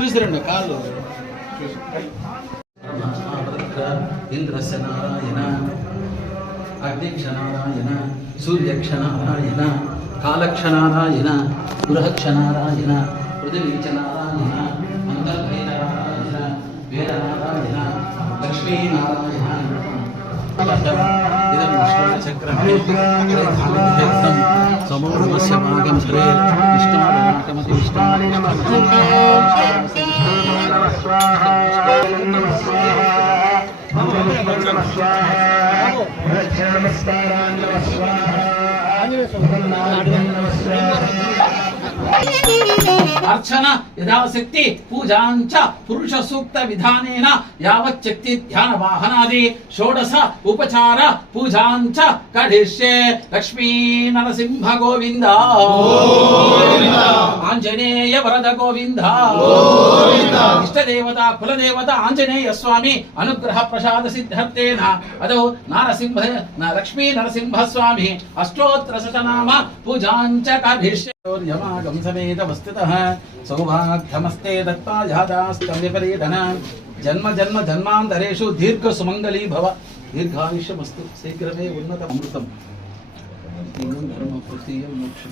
చూసిరండి కాళ్ళు ఇంద్రస్య నారాయణ అగ్నిక్ష నారాయణ సూర్యక్ష నారాయణ కాలక్ష నారాయణ గృహక్ష నారాయణ పృథివీచ నారాయణ అంతర్భైత నారాయణ వేద నారాయణ అర్చన యథాశక్తి పూజాంచ పురుష సూక్త విధానేన యావచ్చక్తి ధ్యాన వాహనాది షోడశ ఉపచార పూజాంచ కరిష్యే లక్ష్మీ నరసింహ గోవింద ఆంజనేయ వరద గోవింద ఇష్టదేవత కులదేవత ఆంజనేయ స్వామి అనుగ్రహ ప్రసాద సిద్ధార్థేన అదో నారసింహ లక్ష్మీ నరసింహ స్వామి అష్టోత్తర శతనామ పూజాంచ కరిష్యే యమాగం సమేత వస్తుతః జన్మ జన్మ జన్మాంతరేషు దీర్ఘ సుమంగళీ భవ దీర్ఘాయుష్యమస్తు శీఘ్రమే ఉన్నత అమృతం ధర్మ మోక్షం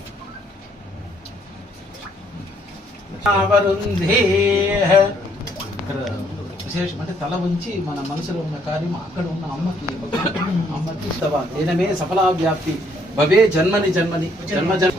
విశేషం అంటే తల ఉంచి మన మనసులో ఉన్న కార్యం అక్కడ ఉన్న అమ్మకి అమ్మకి దేనమే సఫలా వ్యాప్తి భవే జన్మని జన్మని జన్మ జన్మ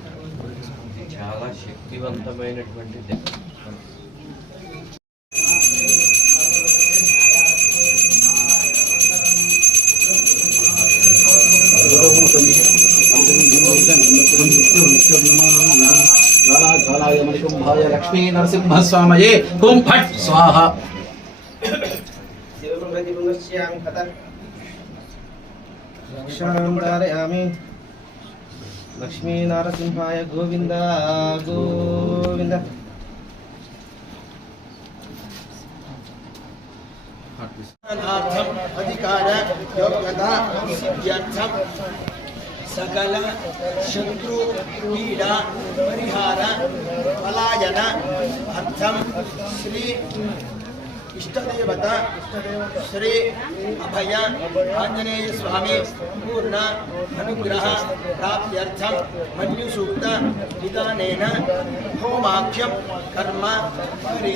చాలా శక్తివంతమైనటువంటి దెబ్బ. లక్ష్మీ నరసింహ స్వామయే ఓం ఫట్ స్వాహ క్షాంతారయామి లక్ష్మీనారసింహాయ గోవింద గోవింద. అధికార యోగ్యత సిద్ధ్యర్థం. సకల శత్రు పీడ పరిహార పలాయన అర్థం. శ్రీ इष्टदेवत श्री अभय आंजने स्वामी पूर्ण अनुग्रह प्राप्त्यर्थ मनुसूक्त विधान होमाख्यम कर्म करे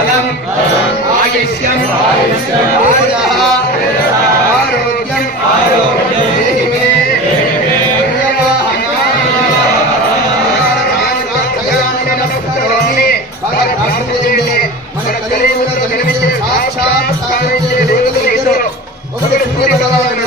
பலம் ஆயுஷ்யம் ஆரோக்கியம் ஆரோக்கியம் మన కలిగి ఉన్న తగిన సాక్షాత్ ఒక సూర్య భగవాను